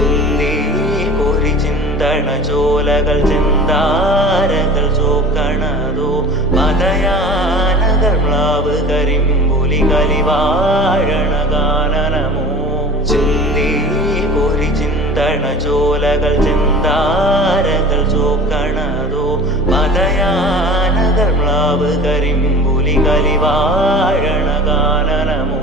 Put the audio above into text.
ചിന്തി കോരി ചിന്തണ ചോലകൾ ചിന്താരകൾ ചോക്കണതോ പദയാനകൾ മ്ലാവ് കരിമ്പുലി കലിവാഴണ ഗാനനമോ ചിന്തി കോരി ചിന്തണ ചോലകൾ ചിന്താരകൾ ചോക്കണതോ പദയാനകൾ മ്ലാവ് കരിമ്പുലി കലിവാഴണ ഗാനനമോ